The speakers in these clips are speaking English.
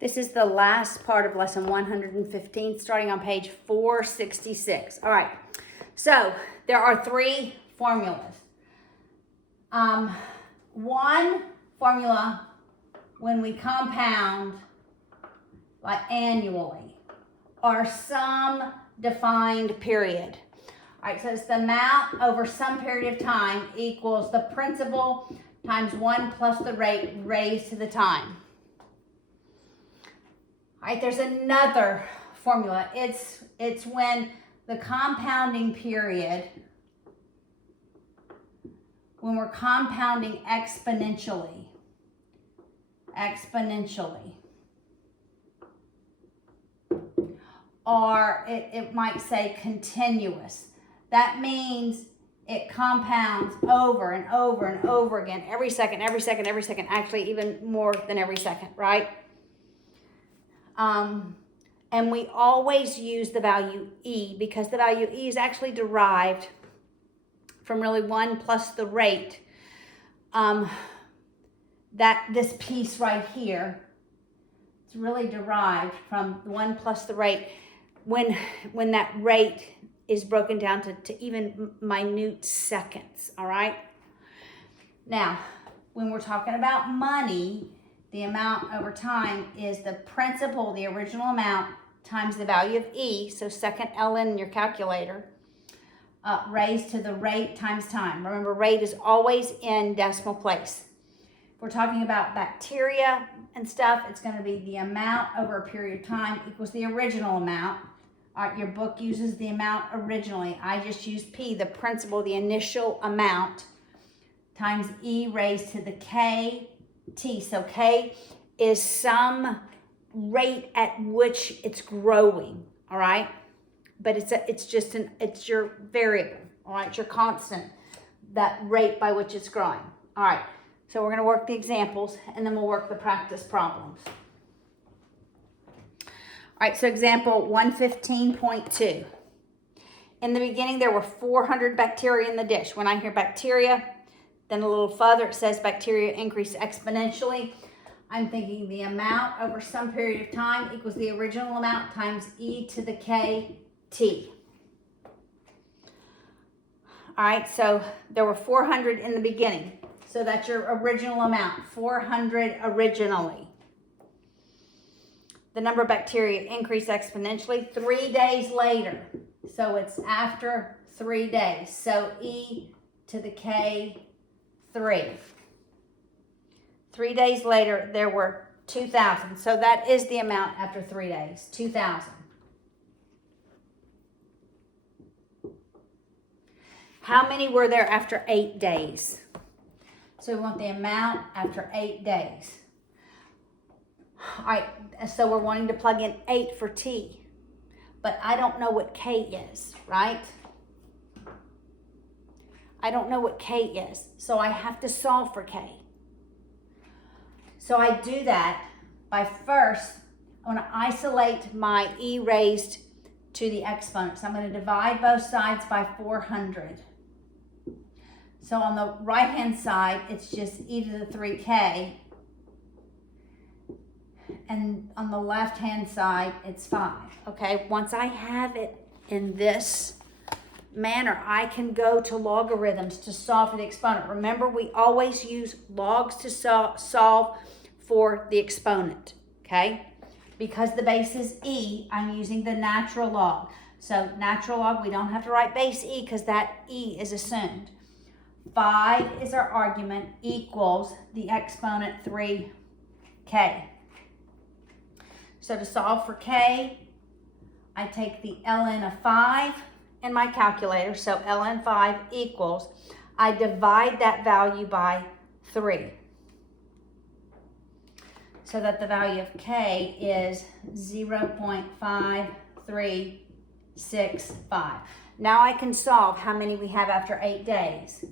This is the last part of lesson 115, starting on page 466. All right, so there are three formulas. One formula when we compound like annually or some defined period. All right, so it's the amount over some period of time equals the principal times 1 plus the rate raised to the time. All right, there's another formula. It's when the compounding period, when we're compounding exponentially, or it might say continuous. That means it compounds over and over and over again, every second, actually even more than every second, right? And we always use the value e because the value e is actually derived from really 1 plus the rate. That this piece right here, it's really derived from 1 plus the rate when that rate is broken down to even minute seconds, all right? Now, when we're talking about money, the amount over time is the principal, the original amount, times the value of e, so second ln in your calculator, raised to the rate times time. Remember, rate is always in decimal place. If we're talking about bacteria and stuff, it's going to be the amount over a period of time equals the original amount. All right, your book uses the amount originally. I just use P, the principal, the initial amount, times E raised to the K T. So K is some rate at which it's growing, all right? But it's your variable, all right? It's your constant, that rate by which it's growing. All right, so we're going to work the examples, and then we'll work the practice problems. All right, so example 115.2. In the beginning, there were 400 bacteria in the dish. When I hear bacteria, then a little further, it says bacteria increase exponentially. I'm thinking the amount over some period of time equals the original amount times e to the k t. All right, so there were 400 in the beginning. So that's your original amount, 400 originally. The number of bacteria increased exponentially 3 days later. So it's after 3 days. So e to the k 3. 3 days later, there were 2,000. So that is the amount after 3 days, 2,000. How many were there after 8 days? So we want the amount after 8 days. All right, so we're wanting to plug in 8 for T, but I don't know what K is, right? I don't know what K is, so I have to solve for K. So I do that by first, I want to isolate my e raised to the exponent. So I'm going to divide both sides by 400. So on the right-hand side, it's just e to the 3k. And on the left-hand side, it's 5. Okay, once I have it in this manner, I can go to logarithms to solve for the exponent. Remember, we always use logs to solve for the exponent, okay? Because the base is e, I'm using the natural log. So natural log, we don't have to write base e because that e is assumed. 5 is our argument, equals the exponent 3k. So to solve for k, I take the ln of 5 in my calculator. So ln 5 equals, I divide that value by 3. So that the value of k is 0.5365. Now I can solve how many we have after 8 days.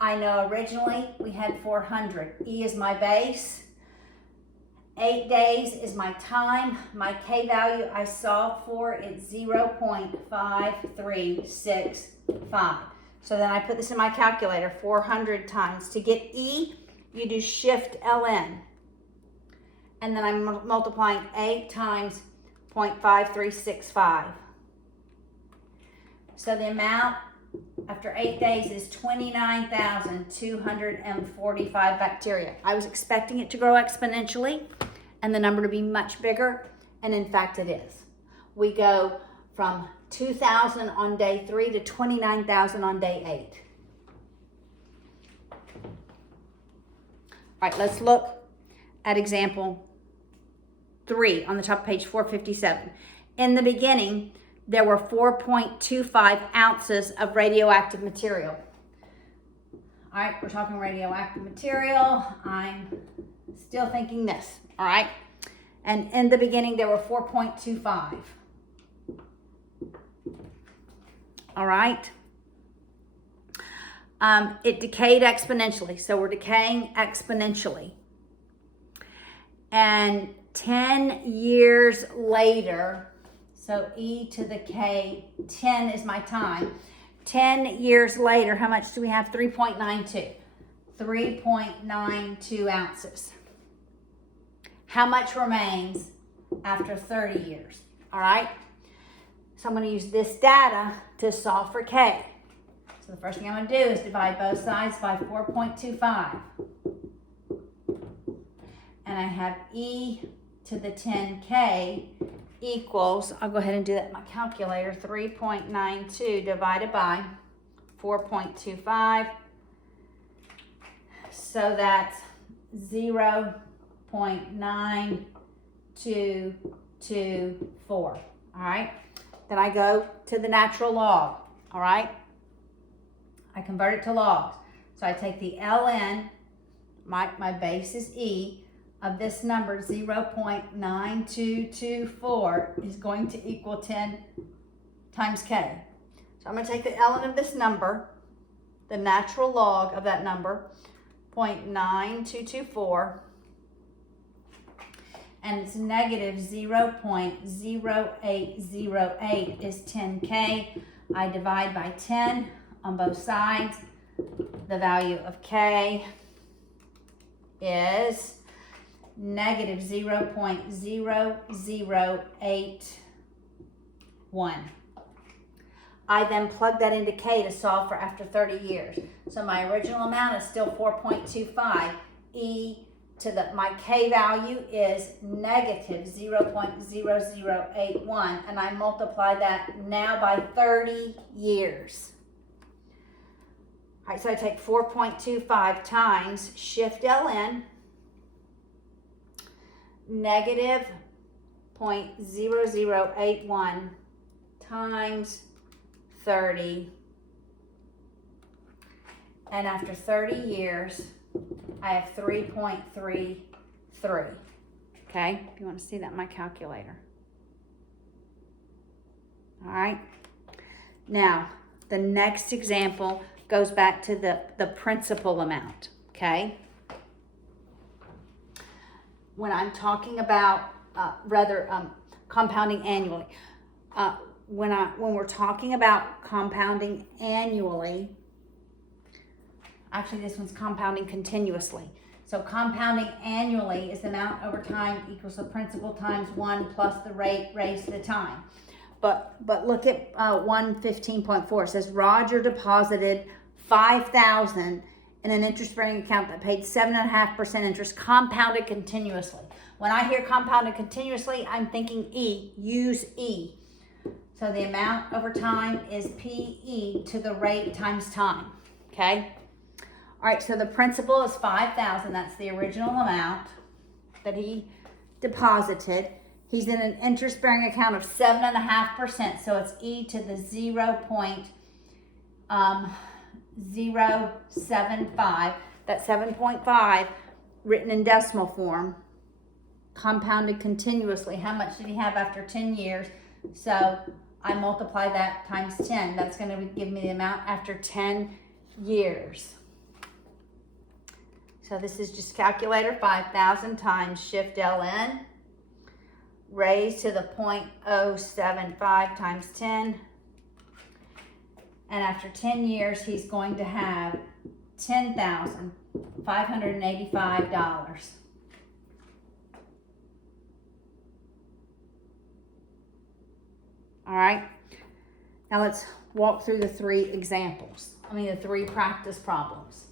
I know originally we had 400. E is my base. 8 days is my time. My k value I solved for is 0.5365. So then I put this in my calculator, 400 times. To get E, you do shift ln. and then I'm multiplying 8 times 0.5365. So the amount after 8 days is 29,245 bacteria. I was expecting it to grow exponentially and the number to be much bigger, and in fact it is. We go from 2,000 on day 3 to 29,000 on day 8. All right, let's look at example 3 on the top of page 457. In the beginning, there were 4.25 ounces of radioactive material. All right, we're talking radioactive material. I'm still thinking this, all right? And in the beginning, there were 4.25. All right? It decayed exponentially, so we're decaying exponentially. And 10 years later, so e to the k, 10 is my time. 10 years later, how much do we have? 3.92. 3.92 ounces. How much remains after 30 years? All right? So I'm going to use this data to solve for k. So the first thing I'm going to do is divide both sides by 4.25. And I have e to the 10k equals, I'll go ahead and do that in my calculator, 3.92 divided by 4.25. So that's 0.9224. All right. Then I go to the natural log. All right. I convert it to logs. So I take the ln, my base is e, of this number, 0.9224 is going to equal 10 times k. So I'm going to take the ln of this number, the natural log of that number, 0.9224, and it's negative 0.0808 is 10k. I divide by 10 on both sides. The value of k is negative 0.0081. I then plug that into k to solve for after 30 years. So my original amount is still 4.25. E to my k value is negative 0.0081, and I multiply that now by 30 years. All right, so I take 4.25 times shift ln, negative 0.0081 times 30, and after 30 years I have 3.33. Okay, if you want to see that in my calculator. All right, now the next example goes back to the principal amount. Okay, when I'm talking about compounding annually, when we're talking about compounding annually, actually this one's compounding continuously. So compounding annually is the amount over time equals the principal times 1 plus the rate raised to the time. But look at 115.4. It says Roger deposited $5,000 in an interest-bearing account that paid 7.5% interest, compounded continuously. When I hear compounded continuously, I'm thinking E. Use E. So the amount over time is PE to the rate times time. Okay. All right. So the principal is 5,000. That's the original amount that he deposited. He's in an interest-bearing account of 7.5%. So it's E to the 0.075. That's 7.5 written in decimal form. Compounded continuously. How much did he have after 10 years? So I multiply that times 10. That's going to give me the amount after 10 years. So this is just calculator, 5,000 times shift ln, raised to the 0.075 times 10. And after 10 years, he's going to have $10,585. All right. Now let's walk through the three the three practice problems.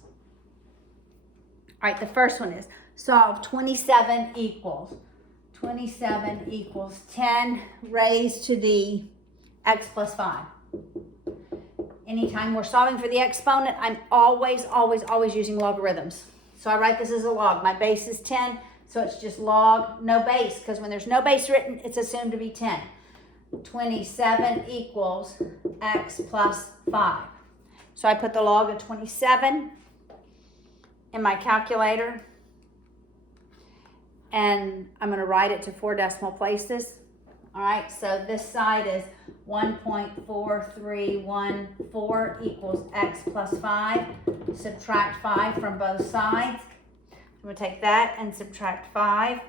All right, the first one is solve 27 equals 10 raised to the x plus 5. Anytime we're solving for the exponent, I'm always using logarithms. So I write this as a log. My base is 10, so it's just log, no base, because when there's no base written, it's assumed to be 10. 27 equals x plus 5. So I put the log of 27 in my calculator, and I'm going to write it to 4 decimal places. All right, so this side is 1.4314 equals x plus 5. Subtract 5 from both sides. I'm going to take that and subtract 5.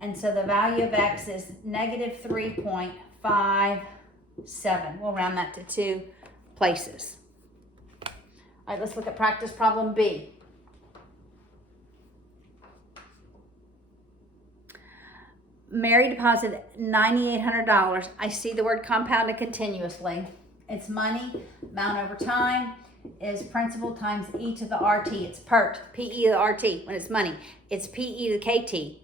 And so the value of x is negative 3.57. We'll round that to 2 places. All right, let's look at practice problem B. Mary deposited $9,800. I see the word compounded continuously. It's money. Amount over time is principal times e to the RT. It's PERT, P-E to the RT when it's money. It's P-E to the KT.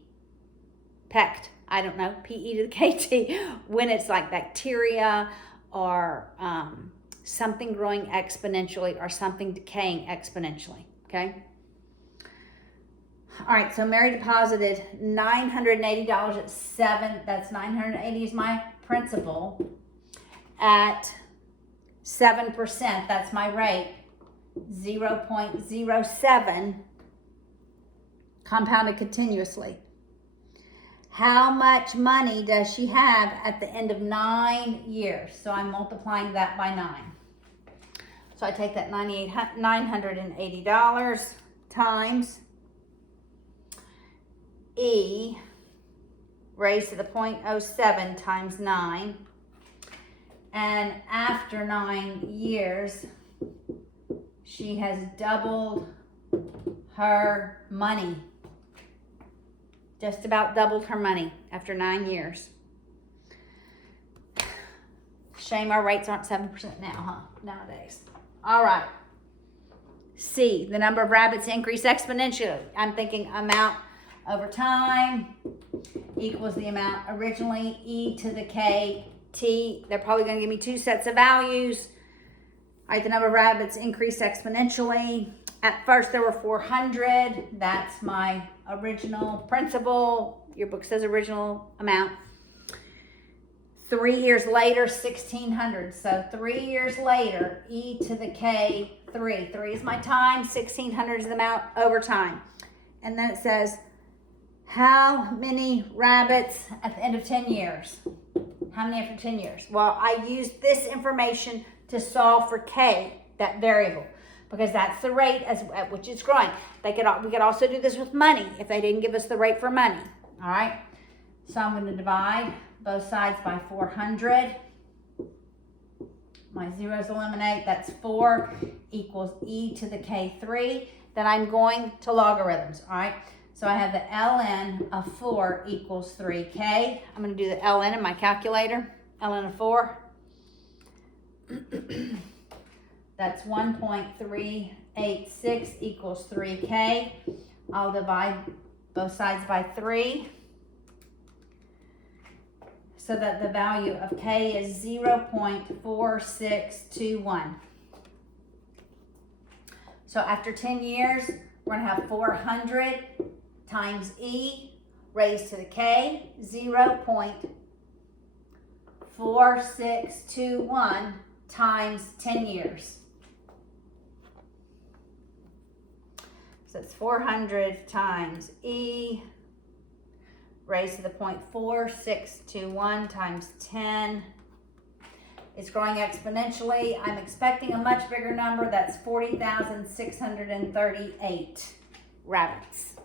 PECT, I don't know, P-E to the KT when it's like bacteria or something growing exponentially or something decaying exponentially, okay? All right, so Mary deposited $980 at 7. That's 980 is my principal at 7%. That's my rate. 0.07 compounded continuously. How much money does she have at the end of 9 years? So I'm multiplying that by 9. So I take that $980 times E raised to the 0.07 times 9. And after 9 years, she has doubled her money. Just about doubled her money after 9 years. Shame our rates aren't 7% now, huh? Nowadays. All right. C, the number of rabbits increase exponentially. I'm thinking amount over time equals the amount originally, e to the k, t. They're probably going to give me 2 sets of values. All right, the number of rabbits increased exponentially. At first there were 400. That's my original principal. Your book says original amount. 3 years later, 1,600. So 3 years later, e to the k, 3. 3 is my time, 1,600 is the amount over time. And then it says, how many rabbits at the end of 10 years? How many after 10 years? Well, I used this information to solve for k, that variable, because that's the rate at which it's growing. We could also do this with money if they didn't give us the rate for money. All right. So I'm going to divide both sides by 400. My zeros eliminate. That's 4 equals e to the k3. Then I'm going to logarithms. All right. So I have the ln of 4 equals 3k. I'm going to do the ln in my calculator. ln of 4. That's 1.386 equals 3k. I'll divide both sides by 3 so that the value of k is 0.4621. So after 10 years, we're going to have 400 times e raised to the k, 0.4621 times 10 years. So it's 400 times e raised to the 0.4621 times 10. It's growing exponentially. I'm expecting a much bigger number. That's 40,638 rabbits.